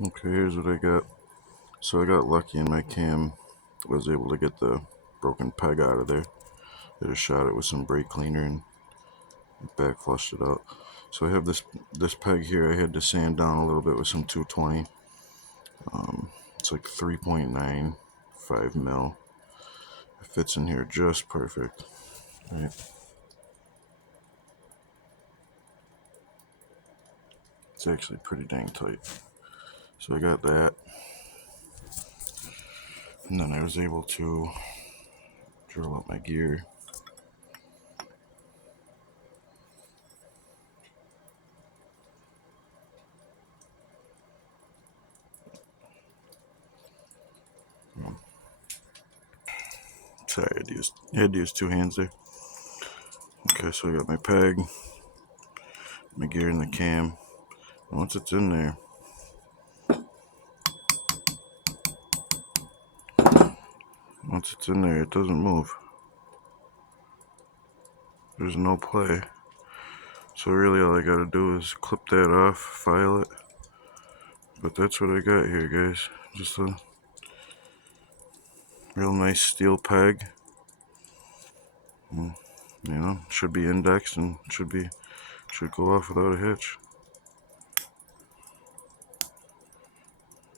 Okay, here's what I got. So I got lucky in my cam. Was able to get the broken peg out of there. I just shot it with some brake cleaner and back flushed it out. So I have this peg here. I had to sand down a little bit with some 220. It's like 3.95 mil. It fits in here just perfect. Right. It's actually pretty dang tight. So I got that. And then I was able to drill up my gear. Sorry, I had to use two hands there. Okay, so I got my peg, my gear in the cam. And once it's in there, it doesn't move. There's no play. So really all I gotta do is clip that off, file it. But that's what I got here, guys. Just a real nice steel peg. You know, should be indexed and should go off without a hitch.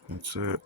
That's it.